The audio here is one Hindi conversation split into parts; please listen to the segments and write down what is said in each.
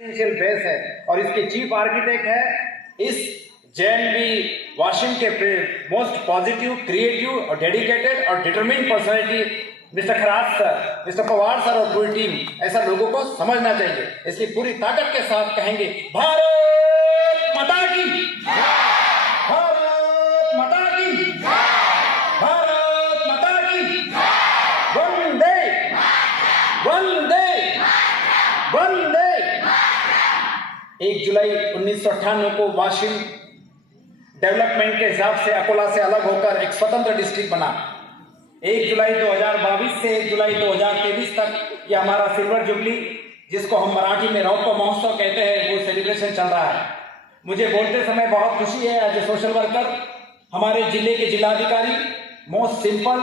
बेस है और इसके चीफ आर्किटेक्ट है इस जेएनवी वाशिंग के मोस्ट पॉजिटिव, क्रिएटिव और डेडिकेटेड और determined personality mister Kharaj sir, mister Pawar sir और पूरी टीम। ऐसा लोगों को समझना चाहिए, इसलिए पूरी ताकत के साथ कहेंगे भारत माता की, भारत माता की, भारत माता की, वंदे वंदे वंदे। 1 जुलाई 1998 को वाशिम डेवलपमेंट के हिसाब से अकोला से अलग होकर एक स्वतंत्र डिस्ट्रिक्ट बना। 1 जुलाई 2022 से 1 जुलाई 2023 तक ये हमारा सिल्वर जुबली, जिसको हम मराठी में रौप्य महोत्सव कहते हैं, वो सेलिब्रेशन चल रहा है। मुझे बोलते समय बहुत खुशी है एज ए सोशल वर्कर, हमारे जिले के जिलाधिकारी मोस्ट सिंपल,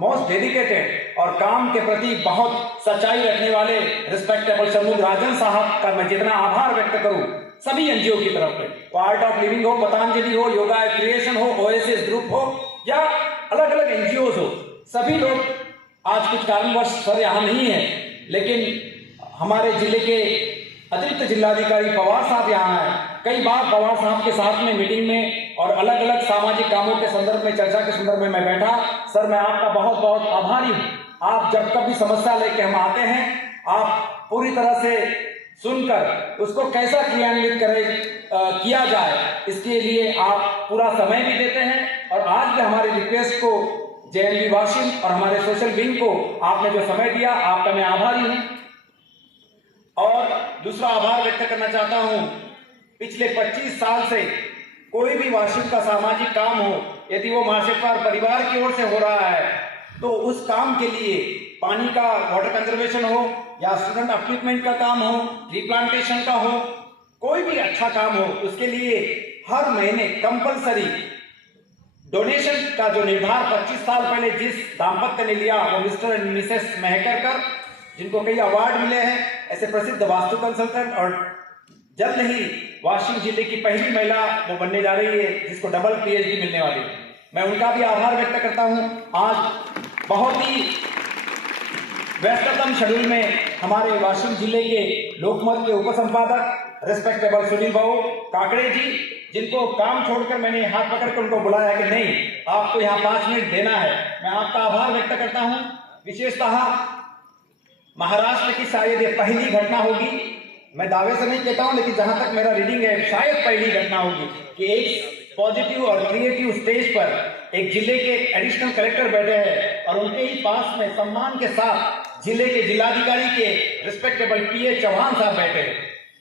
मोस्ट डेडिकेटेड और काम के प्रति बहुत सच्चाई रखने वाले रिस्पेक्टेबल शर्मुग राजन साहब का मैं जितना आभार व्यक्त करूं सभी एनजीओ की तरफ से, वो आर्ट ऑफ लिविंग हो, पतंजलि हो, योगा क्रिएशन हो, ओएसिस ग्रुप हो या अलग अलग एनजीओ हो, सभी लोग आज कुछ कारणवश सर यहाँ नहीं है, लेकिन हमारे जिले के अतिरिक्त जिलाधिकारी पवार साहब यहाँ हैं। कई बार पवार साहब के साथ में मीटिंग में और अलग अलग सामाजिक कामों के संदर्भ में, चर्चा के संदर्भ में मैं बैठा। सर मैं आपका बहुत बहुत आभारी हूँ। आप जब कभी समस्या लेके हम आते हैं, आप पूरी तरह से सुनकर उसको कैसा क्रियान्वित किया जाए, इसके लिए आप पूरा समय भी देते हैं। और आज भी हमारी रिक्वेस्ट को जेएनवी वाशिम और हमारे सोशल विंग को आपने जो समय दिया, आपका मैं आभारी हूँ। और दूसरा आभार व्यक्त करना चाहता हूँ, पिछले 25 साल से कोई भी वाशिम का सामाजिक काम हो, यदि वो माशेपार परिवार की ओर से हो रहा है, तो उस काम के लिए पानी का वाटर कंजर्वेशन हो या स्टूडेंट अपलिफ्टमेंट का काम हो, रिप्लांटेशन का हो, कोई भी अच्छा काम हो, उसके लिए हर महीने कंपलसरी डोनेशन का जो निर्धार 25 साल पहले जिस दाम्पत्य ने लिया, वो मिस्टर एंड मिसेस महकरकर, जिनको कई अवार्ड मिले हैं, ऐसे प्रसिद्ध वास्तु कंसल्टेंट, और जल्द ही वाशिम जिले की पहली महिला वो बनने जा रही है जिसको डबल पीएचडी मिलने वाली है। मैं उनका भी आभार व्यक्त करता हूं। आज बहुत ही व्यस्ततम शेड्यूल में हमारे वाशिम जिले के लोकमत के उपसंपादक रिस्पेक्टेबल सुनील बाबू काकड़े जी, जिनको काम छोड़कर मैंने हाथ पकड़कर उनको बुलाया कि नहीं आपको यहाँ 5 मिनट देना है, मैं आपका आभार व्यक्त करता हूँ। विशेषतः महाराष्ट्र की शायद ये पहली घटना होगी, मैं दावे से नहीं कहता हूं, लेकिन जहां तक मेरा रीडिंग है शायद पहली घटना होगी कि एक पॉजिटिव और क्रिएटिव स्टेज पर एक जिले के एडिशनल कलेक्टर बैठे हैं और उनके ही पास में सम्मान के साथ जिले के जिलाधिकारी के रिस्पेक्टेबल पीए चौहान साहब बैठे हैं।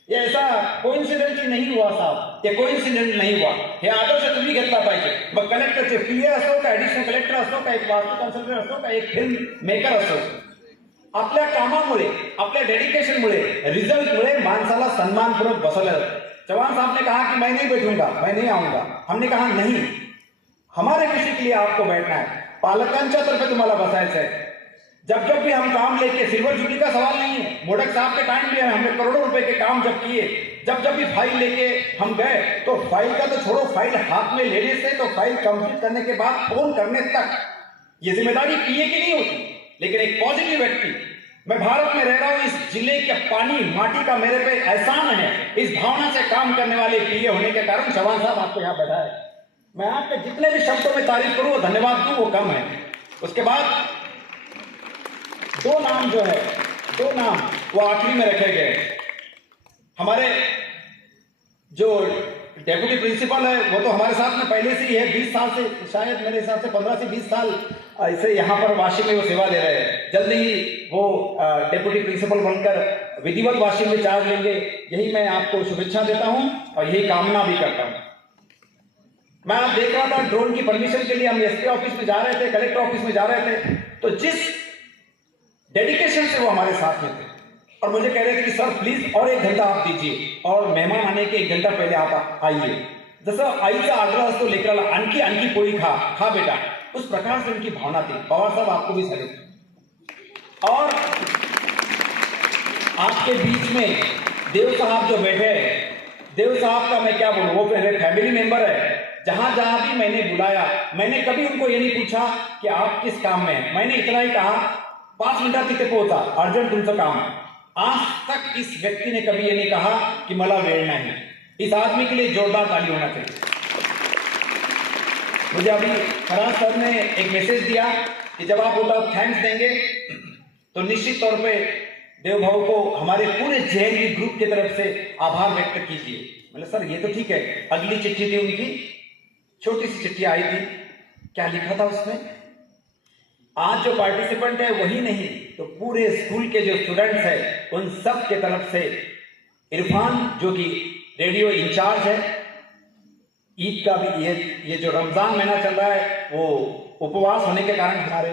ये ऐसा कोइन्सिडेंटली नहीं हुआ साहब, ये कोइन्सिडेंट नहीं हुआ, हे आदर्श तुम्ही घेतला पाहिजे। मग कलेक्टरचे पीए असो का, एडिशनल कलेक्टर असो का, एक वास्तु कन्सल्टंट असो का, एक फिल्म मेकर असो, आपल्या कामामुळे, आपल्या डेडिकेशनमुळे, रिजल्टमुळे माणसाला सन्मानपूर्वक बसवलं जातं। चौहान साहब ने कहा कि मैं नहीं बैठूंगा, मैं नहीं आऊंगा। हमने कहा नहीं, हमारे खुशी के लिए आपको बैठना है, पालकांच्या तर्फे तुम्हाला बसायचं है। जब जब भी हम काम लेके, सिल्वर जुबली का सवाल नहीं है, मोडक साहब के टाइम भी हमने करोड़ों रुपए के काम जब किए, जब जब भी फाइल लेके हम गए, तो फाइल का तो छोड़ो, फाइल हाथ में लेने से तो फाइल कंप्लीट करने के बाद फोन करने तक ये जिम्मेदारी पीए की नहीं होती। लेकिन एक पॉजिटिव व्यक्ति, मैं भारत में रह रहा हूं, इस जिले के पानी माटी का मेरे पे एहसान है, इस भावना से काम करने वाले पीए होने के कारण चौहान साहब आपको यहाँ बैठा है। मैं आपके जितने भी शब्दों में तारीफ करूं, वो धन्यवाद दूं, वो कम है। उसके बाद 2 नाम जो है, 2 नाम वो आखिरी में रखे गए। हमारे जो डेप्यूटी प्रिंसिपल है वो तो हमारे साथ में पहले से ही है, 20 साल से, शायद मेरे हिसाब से 15 से 20 साल ऐसे यहाँ पर वाशिम में वो सेवा दे रहे हैं। जल्द ही वो डेप्यूटी प्रिंसिपल बनकर विधिवत वाशिम में चार्ज लेंगे, यही मैं आपको शुभेच्छा देता हूँ और यही कामना भी करता हूँ। मैं आप देख रहा था ड्रोन की परमिशन के लिए हम एसपी ऑफिस में जा रहे थे, कलेक्टर ऑफिस में जा रहे थे, तो जिस डेडिकेशन से वो हमारे साथ में थे और मुझे कह रहे थे कि सर प्लीज और 1 घंटा आप दीजिए और मेहमान आने के 1 घंटा पहले आप आइए। जसं आईचा आग्रह असतो लेकराला आणखी आणखी पोळी खा बेटा, उस प्रकार से उनकी भावना थी। पवार साहब आपको भी सैल्यूट। और आपके बीच में देव साहब जो बैठे हैं, देव साहब का मैं क्या बोलूं, वो मेरे फैमिली मेंबर है। जहां जहां भी मैंने बुलाया, मैंने कभी उनको ये नहीं पूछा कि आप किस काम में हैं, मैंने इतना ही कहा 5 मिनिटात तिथे पोहोचा, अर्जंट तुमचं काम है। आज तक इस व्यक्ति ने कभी ये नहीं कहा कि मला वेळ नाही। इस आदमी के लिए जोरदार ताली होना चाहिए। मुझे अभी खराज सर ने एक मैसेज दिया कि जब आप वोट ऑफ थैंक्स देंगे तो निश्चित तौर पे देव भाऊ को हमारे पूरे जेएनयू ग्रुप की तरफ से आभार व्यक्त कीजिए। मतलब सर ये तो ठीक है, अगली चिट्ठी थी उनकी, छोटी सी चिट्ठी आई थी, क्या लिखा था उसमें? आज जो पार्टिसिपेंट है वही नहीं तो पूरे स्कूल के जो स्टूडेंट्स हैं उन सब के तरफ से इरफान जो कि रेडियो इंचार्ज है, ईद का भी ये जो रमजान महीना चल रहा है वो उपवास होने के कारण हमारे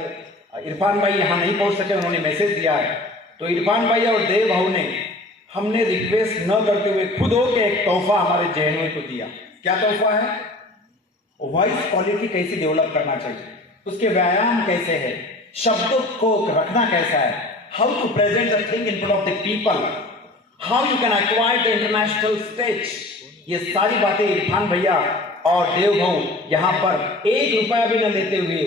इरफान भाई यहाँ नहीं पहुंच सके, उन्होंने मैसेज दिया है। तो इरफान भाई और देव भाऊ ने हमने रिक्वेस्ट न करते हुए खुद होकर एक तोहफा हमारे जेएनयू को दिया। क्या तोहफा है? वॉइस क्वालिटी कैसे डेवलप करना चाहिए, उसके व्यायाम कैसे है, शब्दों को रखना कैसा है, how to present the thing in front of the people, how you can acquire the international stage, ये सारी बातें इरफान भैया और देव भाऊ यहाँ पर 1 रुपया भी न लेते हुए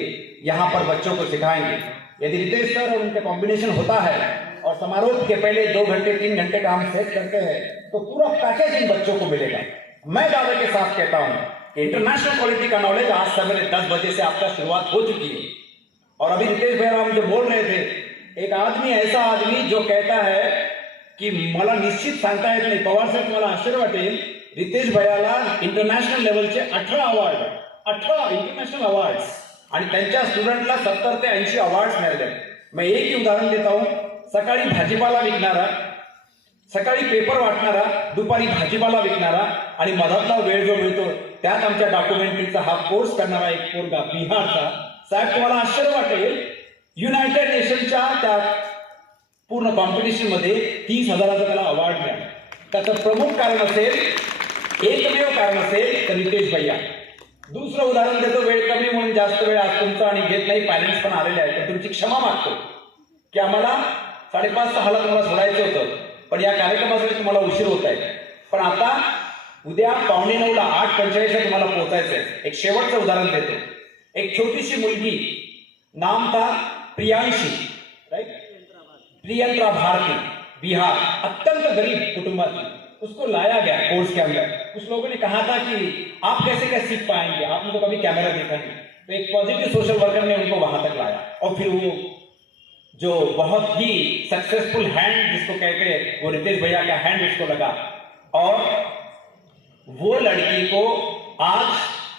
यहाँ पर बच्चों को सिखाएंगे। यदि रितेश सर और उनका कॉम्बिनेशन होता है और समारोह के पहले 2 घंटे 3 घंटे का हम सेट करते हैं तो पूरा पैकेज इन बच्चों को मिलेगा। मैं दावे के साथ कहता हूं कि इंटरनेशनल क्वालिटी का नॉलेज आज सवेरे 10 बजे से आपका शुरुआत हो चुकी है। और अभी रितेश भैया मुझे बोल रहे थे, एक आदमी ऐसा आदमी जो कहता है की मला निश्चित सांगता येत नाही, पवार साहेब तुम्हाला आश्चर्य वाटेल, रितेश भैयाला इंटरनॅशनल लेवलचे 18 अवॉर्ड, 18 इंटरनॅशनल अवॉर्ड्स आणि त्यांच्या स्टुडंटला 70 ते 80 अवॉर्ड्स मिळाले। मैं एक ही उदाहरण देता हूं, सकाळी भाजीपाला विकणारा, सकाळी पेपर वाटणारा, दुपारी भाजीपाला विकणारा आणि मधातला वेळ जो मिळतो त्यात आमच्या डॉक्युमेंटरीचा हा कोर्स करणारा एक पोरगा बिहारचा, साहेब तुम्हाला आश्चर्य वाटेल, युनायटेड नेशनच्या त्या पूर्ण कॉम्पिटिशन मध्ये 30,000चा त्याला अवॉर्ड मिळाला। त्याचं प्रमुख कारण असेल, एकमेव कारण असेल तर रितेश भैया। दुसरं उदाहरण देतो, वेळ कमी म्हणून जास्त वेळ आज तुमचा आणि घेत नाही, पॅरेंट्स पण आलेले आहेत, तर तुमची क्षमा मागतो की आम्हाला 5:30-6 ला तुम्हाला सोडायचं होतं, पण या कार्यक्रमासाठी तुम्हाला उशीर होत आहे, पण आता उद्या 8:45ला 8:45ला तुम्हाला पोहोचायचं आहे। एक शेवटचं उदाहरण देतो, एक छोटीशी मुलगी, नाम था प्रियांशी, राइट, प्रियंत्रा भारती, बिहार, अत्यंत गरीब कुटुंबाची, उसको लाया गया कोर्स के अंदर। कुछ लोगों ने कहा था कि आप कैसे सीख पाएंगे, आपने तो कभी कैमरा देखा नहीं, तो एक पॉजिटिव सोशल वर्कर ने उनको वहां तक लाया और फिर वो जो बहुत ही सक्सेसफुल हैंड जिसको कहते हैं वो रितेश भैया का हैंड उसको लगा और वो लड़की को आज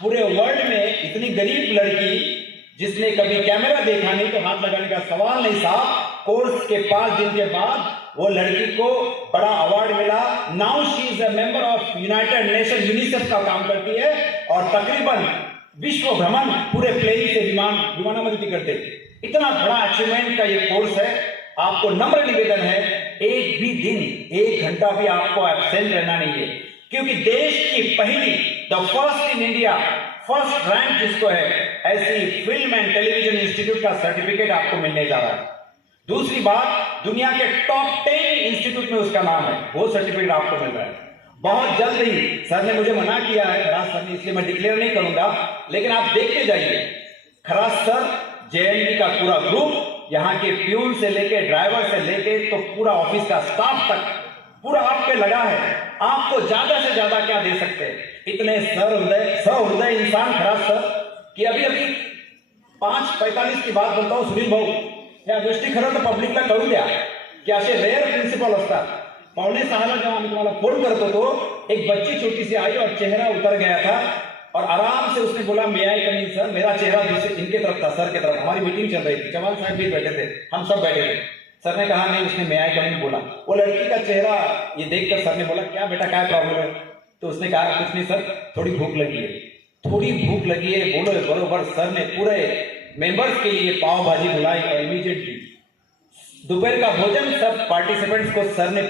पूरे वर्ल्ड में इतनी गरीब लड़की जिसने कभी कैमरा देखा नहीं तो हाथ लगाने का सवाल नहीं साहब, कोर्स के 5 दिन के बाद वो लड़की को बड़ा अवार्ड मिला। Now she is a member of United nation, UNICEF का काम करती है और तकरीबन विश्व भ्रमण पूरे प्लेन से विमानामध्ये ती करते। इतना बड़ा अचीवमेंट का ये कोर्स है। आपको नम्र निवेदन है, एक भी दिन 1 घंटा भी आपको एब्सेंट रहना नहीं है, क्योंकि देश की पहली, the first in India, first rank जिसको है, ऐसी फिल्म एंड टेलीविजन इंस्टीट्यूट का सर्टिफिकेट आपको मिलने जा रहा है। दूसरी बात, दुनिया के टॉप 10 इंस्टीट्यूट में उसका नाम है, वो सर्टिफिकेट आपको मिल रहा है। बहुत जल्द ही, सर ने मुझे मना किया है, खराज सर ने, इसलिए मैं डिक्लेयर नहीं करूंगा, लेकिन आप देखते जाइए, खराज सर, जेएनयू का पूरा ग्रुप, यहाँ के प्यून से लेके ड्राइवर से लेके तो पूरा ऑफिस का स्टाफ तक पूरा आप पे लगा है। आपको ज्यादा से ज्यादा क्या दे सकते हैं, इतने सहृदय इंसान खराज सर कि अभी 5:45 की बात बोलता हूं, सुनील भाऊ, या गोष्टी खरं तर पब्लिकला कळू द्या की असे रेअर प्रिन्सिपल असतात। 5:45 जेव्हा आम्ही तुम्हाला फोन करत होतो, एक बच्ची छोटी सी आई और चेहरा उतर गया था और आराम से उसने बोला मे आई कम इन सर। मेरा चेहरा इनके तरफ था, सर के तरफ, हमारी मीटिंग चल रही थी, चौहान साहब भी बैठे थे, हम सब बैठे थे। सर ने कहा नहीं, उसने मे आई कम इन बोला। वो लड़की का चेहरा ये देखकर सर ने बोला क्या बेटा क्या प्रॉब्लम है, तो उसने कहा कुछ नहीं सर, थोड़ी भूख लगी है, थोड़ी भूख लगी है। बोलो बरोबर सर ने पूरे मेंबर्स के लिए पाव भाजी बुलाई और इमीडिएटली दोपहर का भोजन सब पार्टिसिपेंट्स को सर ने